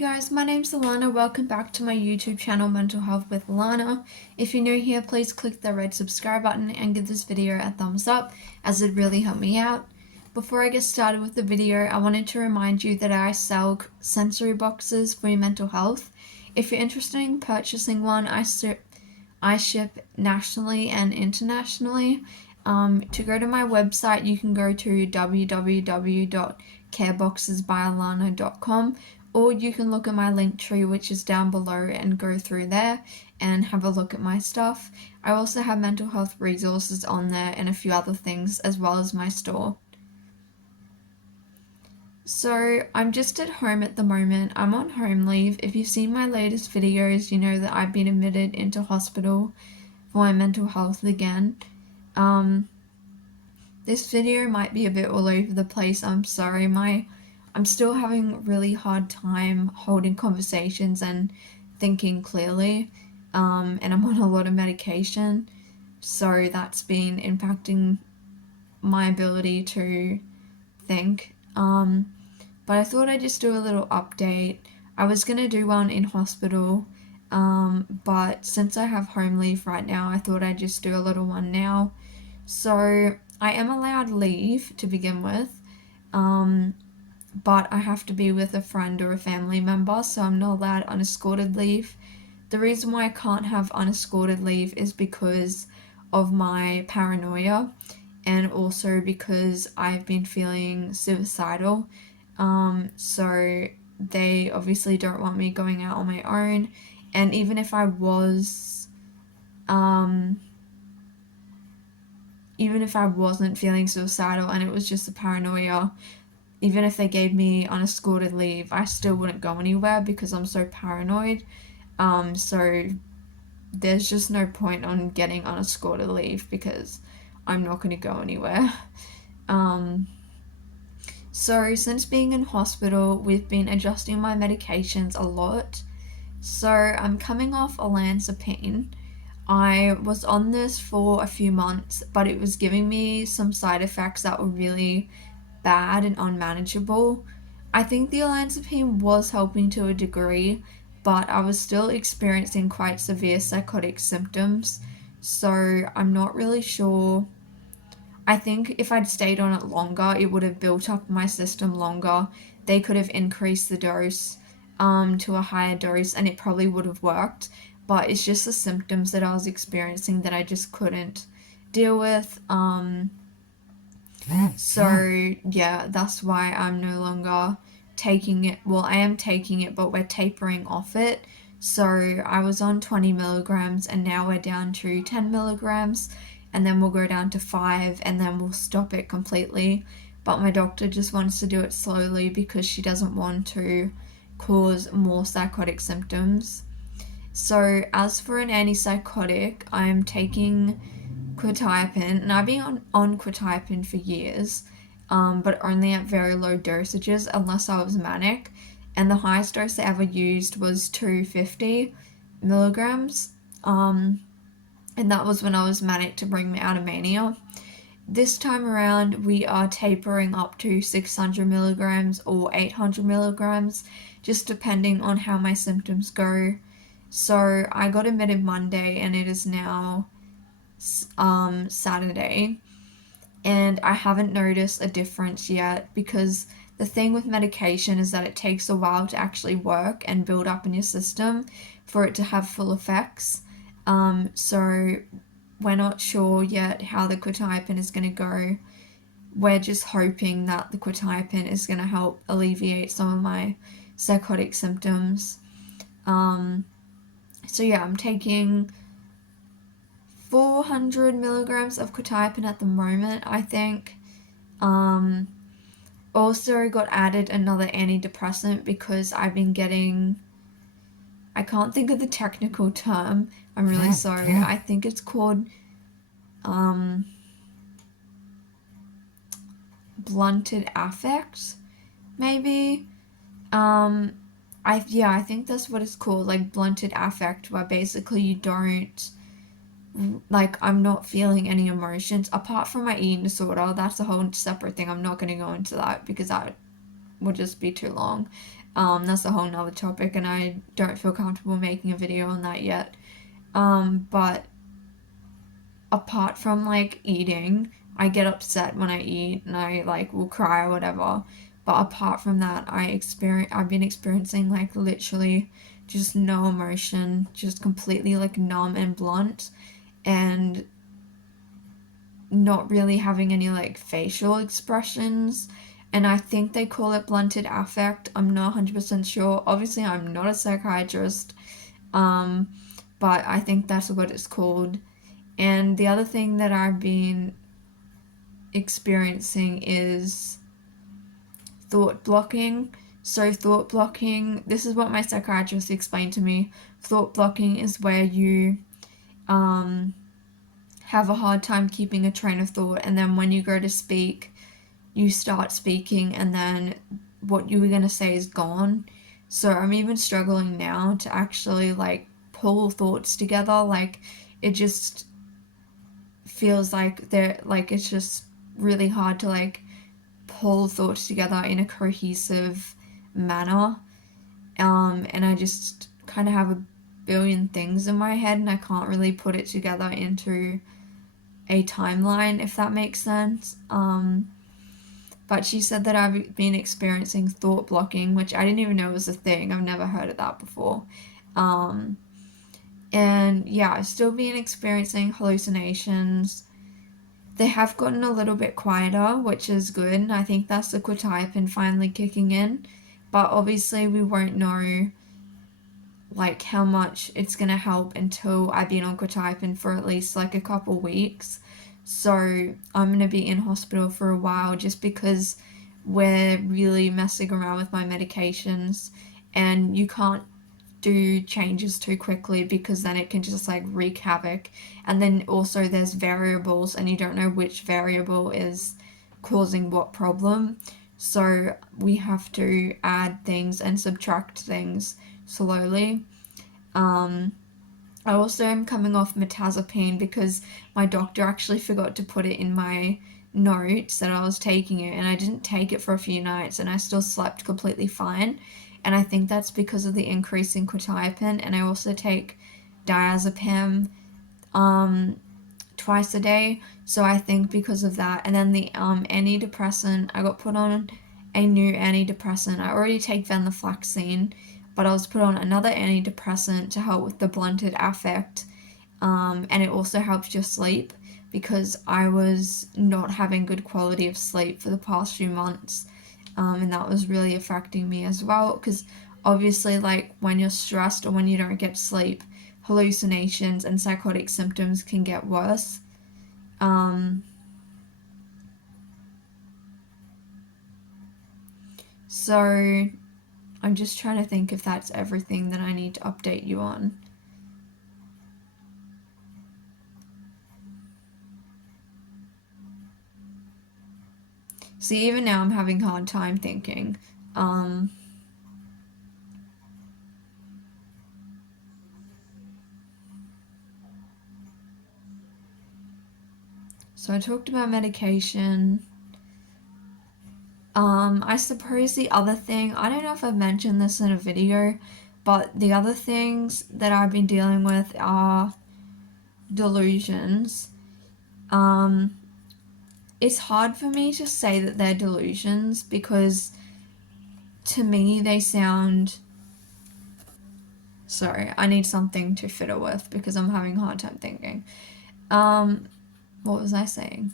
guys, my name's Alana. Welcome back to my YouTube channel, Mental Health with Alana. If you're new here, please click the red subscribe button and give this video a thumbs up, as it really helped me out. Before I get started with the video, I wanted to remind you that I sell sensory boxes for your mental health. If you're interested in purchasing one, I ship nationally and internationally. To go to my website, you can go to www.careboxesbyalana.com, or you can look at my link tree, which is down below, and go through there and have a look at my stuff. I also have mental health resources on there and a few other things, as well as my store. So I'm just at home at the moment. I'm on home leave. If you've seen my latest videos, you know that I've been admitted into hospital for my mental health again. This video might be a bit all over the place. I'm sorry. I'm still having a really hard time holding conversations and thinking clearly. And I'm on a lot of medication, so that's been impacting my ability to think. But I thought I'd just do a little update. I was gonna do one in hospital, but since I have home leave right now, I thought I'd just do a little one now. So I am allowed leave to begin with, but I have to be with a friend or a family member, so I'm not allowed unescorted leave. The reason why I can't have unescorted leave is because of my paranoia, and also because I've been feeling suicidal. So they obviously don't want me going out on my own, and even if I wasn't feeling suicidal and it was just a paranoia, even if they gave me unescorted leave, I still wouldn't go anywhere because I'm so paranoid. So there's just no point on getting unescorted leave because I'm not going to go anywhere. So since being in hospital, we've been adjusting my medications a lot. So I'm coming off olanzapine. I was on this for a few months, but it was giving me some side effects that were really bad and unmanageable. I think the olanzapine was helping to a degree, but I was still experiencing quite severe psychotic symptoms, so I'm not really sure. I think if I'd stayed on it longer, it would have built up my system longer. They could have increased the dose to a higher dose, and it probably would have worked, but it's just the symptoms that I was experiencing that I just couldn't deal with. So yeah, that's why I'm no longer taking it. Well, I am taking it, but we're tapering off it. So I was on 20 milligrams and now we're down to 10 milligrams, and then we'll go down to 5 and then we'll stop it completely. But my doctor just wants to do it slowly because she doesn't want to cause more psychotic symptoms. So as for an antipsychotic, I'm taking quetiapine, and I've been on quetiapine for years, but only at very low dosages unless I was manic, and the highest dose I ever used was 250 milligrams, and that was when I was manic to bring me out of mania. This time around, we are tapering up to 600 milligrams or 800 milligrams, just depending on how my symptoms go. So I got admitted Monday and it is now Saturday, and I haven't noticed a difference yet, because the thing with medication is that it takes a while to actually work and build up in your system for it to have full effects. So we're not sure yet how the quetiapine is going to go. We're just hoping that the quetiapine is going to help alleviate some of my psychotic symptoms. So yeah, I'm taking 400 milligrams of quetiapine at the moment, I think. Also got added another antidepressant because I've been getting, I can't think of the technical term, I'm really sorry. I think it's called blunted affect, maybe. I think that's what it's called, like blunted affect, where basically you don't, like, I'm not feeling any emotions apart from my eating disorder. That's a whole separate thing. I'm not going to go into that because would just be too long. That's a whole nother topic, and I don't feel comfortable making a video on that yet. But apart from like eating, I get upset when I eat and I like will cry or whatever. But apart from that, I've been experiencing like literally just no emotion, just completely like numb and blunt, and not really having any like facial expressions. And I think they call it blunted affect. I'm not 100% sure. Obviously, I'm not a psychiatrist, um, but I think that's what it's called. And the other thing that I've been experiencing is thought blocking. So, thought blocking, this is what my psychiatrist explained to me. Thought blocking is where you um, have a hard time keeping a train of thought, and then when you go to speak, you start speaking, and then what you were going to say is gone. So, I'm even struggling now to actually like pull thoughts together. Like, it just feels like it's just really hard to like pull thoughts together in a cohesive manner. And I just kind of have a billion things in my head and I can't really put it together into a timeline, if that makes sense. But she said that I've been experiencing thought blocking, which I didn't even know was a thing. I've never heard of that before. And yeah, I've still been experiencing hallucinations. They have gotten a little bit quieter, which is good. And I think that's the quetiapine finally kicking in. But obviously, we won't know like how much it's gonna help until I've been on quetiapine for at least like a couple weeks. So I'm gonna be in hospital for a while just because we're really messing around with my medications, and you can't do changes too quickly because then it can just like wreak havoc. And then also there's variables and you don't know which variable is causing what problem. So we have to add things and subtract things slowly. I also am coming off mirtazapine because my doctor actually forgot to put it in my notes that I was taking it, and I didn't take it for a few nights and I still slept completely fine. And I think that's because of the increase in quetiapine, and I also take diazepam twice a day. So I think because of that, and then the antidepressant, I got put on a new antidepressant. I already take venlafaxine, but I was put on another antidepressant to help with the blunted affect, and it also helps your sleep because I was not having good quality of sleep for the past few months, and that was really affecting me as well because obviously like when you're stressed or when you don't get sleep, hallucinations and psychotic symptoms can get worse. So I'm just trying to think if that's everything that I need to update you on. See, even now I'm having a hard time thinking. So I talked about medication. I suppose the other thing, I don't know if I've mentioned this in a video, but the other things that I've been dealing with are delusions. It's hard for me to say that they're delusions because to me they sound. Sorry, I need something to fiddle with because I'm having a hard time thinking. What was I saying?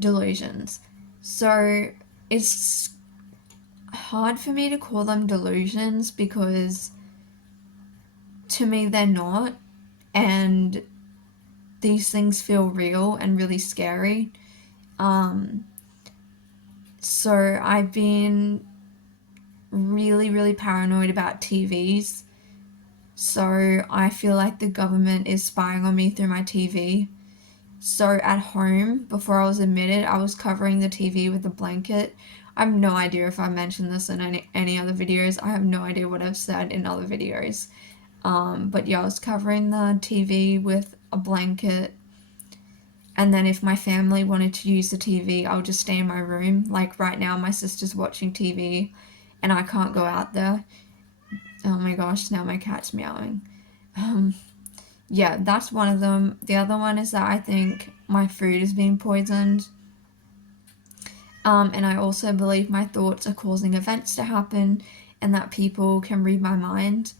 Delusions. So it's hard for me to call them delusions because to me they're not, and these things feel real and really scary. So I've been really, really paranoid about TVs. So I feel like the government is spying on me through my TV. So at home, before I was admitted, I was covering the TV with a blanket. I have no idea if I mentioned this in any other videos. I have no idea what I've said in other videos. But yeah, I was covering the TV with a blanket, And then if my family wanted to use the TV, I'll just stay in my room. Like right now, my sister's watching TV and I can't go out there. Oh my gosh, now my cat's meowing. Um, yeah, that's one of them. The other one is that I think my food is being poisoned. And I also believe my thoughts are causing events to happen and that people can read my mind.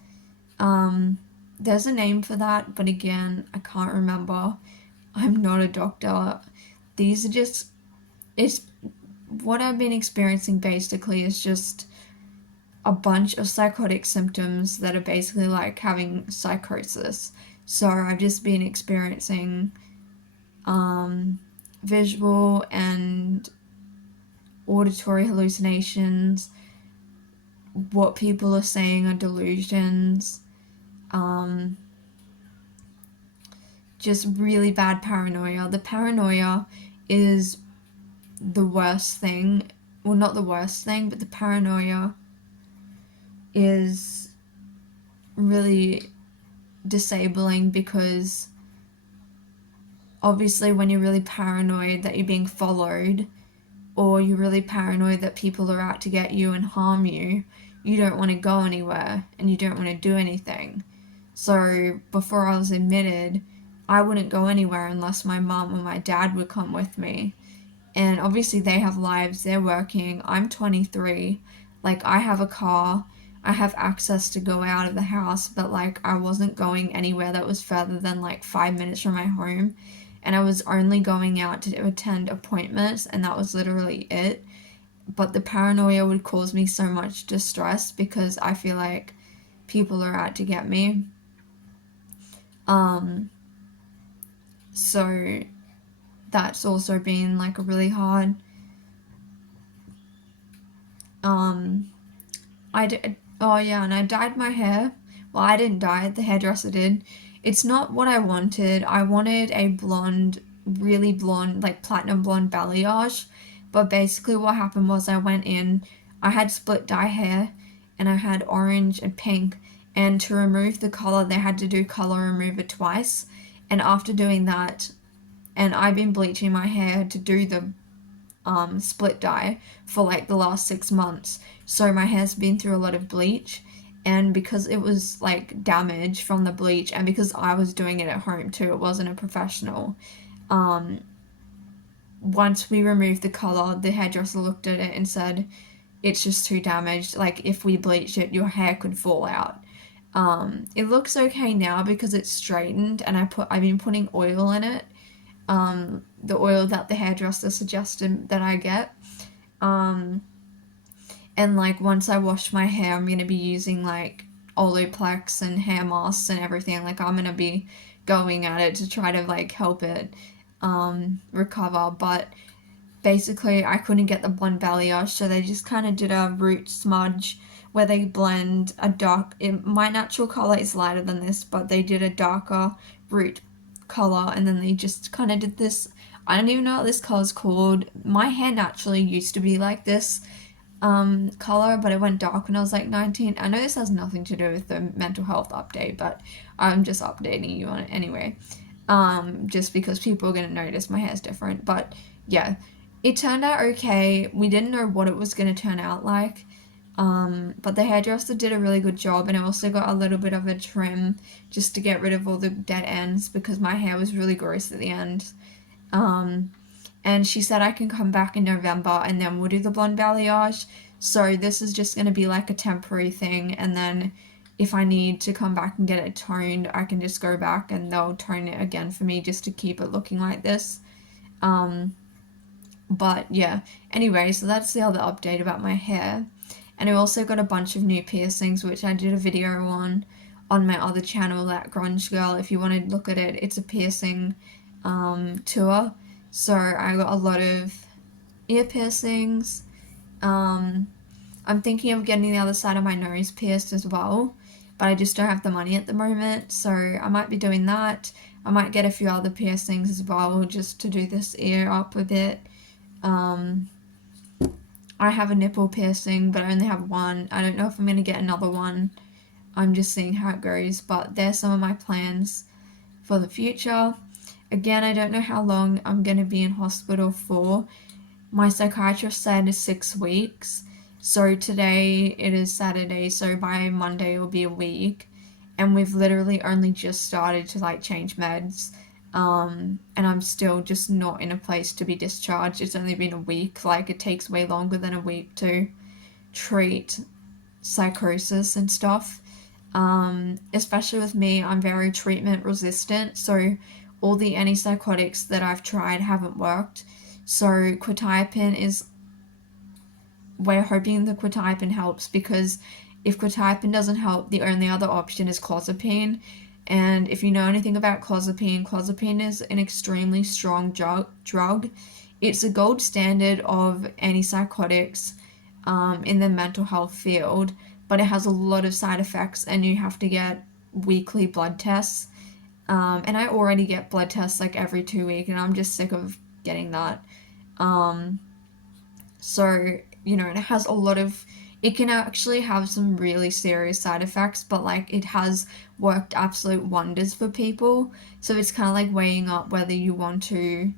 There's a name for that, but again, I can't remember. I'm not a doctor. These are just, it's what I've been experiencing basically is just a bunch of psychotic symptoms that are basically like having psychosis. So I've just been experiencing visual and auditory hallucinations. What people are saying are delusions. Just really bad paranoia. The paranoia is the worst thing. Well, not the worst thing, but the paranoia is really disabling because obviously when you're really paranoid that you're being followed or you're really paranoid that people are out to get you and harm you, you don't want to go anywhere and you don't want to do anything. So before I was admitted, I wouldn't go anywhere unless my mum or my dad would come with me. And obviously they have lives, they're working. I'm 23. Like I have a car, I have access to go out of the house, but like I wasn't going anywhere that was further than like 5 minutes from my home. And I was only going out to attend appointments, and that was literally it. But the paranoia would cause me so much distress because I feel like people are out to get me. So that's also been like a really hard. I did. Oh yeah, and I dyed my hair. Well, I didn't dye it. The hairdresser did. It's not what I wanted. I wanted a blonde, really blonde, like platinum blonde balayage. But basically, what happened was I went in. I had split dye hair, and I had orange and pink. And to remove the color, they had to do color remover twice. And after doing that, and I've been bleaching my hair to do the split dye for like the last 6 months. So my hair's been through a lot of bleach, and because it was like damage from the bleach, and because I was doing it at home too, it wasn't a professional. Once we removed the color, the hairdresser looked at it and said, "It's just too damaged. Like if we bleach it, your hair could fall out." It looks okay now because it's straightened, and I've been putting oil in it, the oil that the hairdresser suggested that I get. And like once I wash my hair, I'm gonna be using like Olaplex and hair masks and everything. Like I'm gonna be going at it to try to like help it recover. But basically, I couldn't get the blonde balayage, so they just kind of did a root smudge where they blend a dark. My natural color is lighter than this, but they did a darker root color, and then they just kind of did this. I don't even know what this color is called. My hair naturally used to be like this color, but it went dark when I was like 19. I know this has nothing to do with the mental health update, but I'm just updating you on it anyway. Just because people are gonna notice my hair's different. But yeah, it turned out okay. We didn't know what it was gonna turn out like. But the hairdresser did a really good job, and I also got a little bit of a trim just to get rid of all the dead ends because my hair was really gross at the end. And she said I can come back in November and then we'll do the blonde balayage. So this is just going to be like a temporary thing, and then if I need to come back and get it toned, I can just go back and they'll tone it again for me just to keep it looking like this. But yeah, anyway, so that's the other update about my hair. And I also got a bunch of new piercings, which I did a video on my other channel, that Grunge Girl. If you want to look at it, it's a piercing tour. So I got a lot of ear piercings. I'm thinking of getting the other side of my nose pierced as well, but I just don't have the money at the moment, so I might be doing that. I might get a few other piercings as well, just to do this ear up a bit. I have a nipple piercing, but I only have one. I don't know if I'm going to get another one. I'm just seeing how it goes, but there's some of my plans for the future. Again, I don't know how long I'm going to be in hospital for. My psychiatrist said 6 weeks. So today it is Saturday, so by Monday it'll be a week. And we've literally only just started to like change meds. And I'm still just not in a place to be discharged. It's only been a week. Like, it takes way longer than a week to treat psychosis and stuff. Especially with me, I'm very treatment resistant, so all the antipsychotics that I've tried haven't worked. So quetiapine is, we're hoping the quetiapine helps, because if quetiapine doesn't help, the only other option is clozapine. And if you know anything about clozapine is an extremely strong drug. It's a gold standard of antipsychotics in the mental health field, but it has a lot of side effects, and you have to get weekly blood tests. And I already get blood tests like every 2 weeks, and I'm just sick of getting that. Um, so, it has a lot of, it can actually have some really serious side effects, but like, it has worked absolute wonders for people. So it's kind of like weighing up whether you want to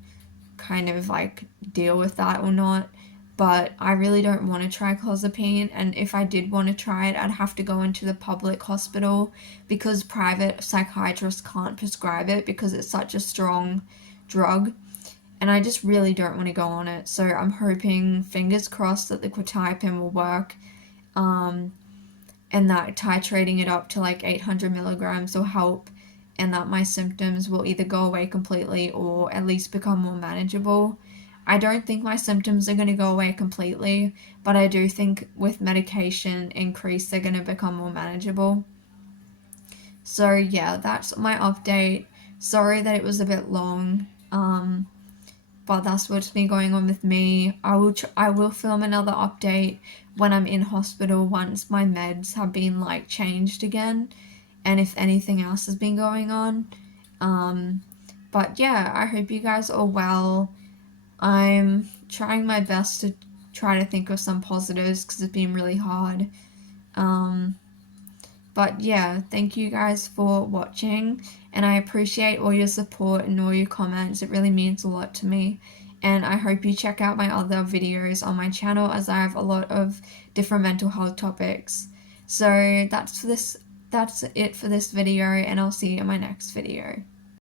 kind of like deal with that or not. But I really don't want to try clozapine, and if I did want to try it, I'd have to go into the public hospital, because private psychiatrists can't prescribe it because it's such a strong drug, and I just really don't want to go on it. So I'm hoping, fingers crossed, that the quetiapine will work, um, and that titrating it up to like 800 milligrams will help, and that my symptoms will either go away completely or at least become more manageable. I don't think my symptoms are going to go away completely, but I do think with medication increase, they're going to become more manageable. So yeah, that's my update. Sorry that it was a bit long. But that's what's been going on with me. I will film another update when I'm in hospital, once my meds have been like changed again, and if anything else has been going on. Um, but yeah, I hope you guys are well. I'm trying my best to try to think of some positives, because it's been really hard. Um, but yeah, thank you guys for watching, and I appreciate all your support and all your comments. It really means a lot to me. And I hope you check out my other videos on my channel, as I have a lot of different mental health topics. So that's it for this video, and I'll see you in my next video.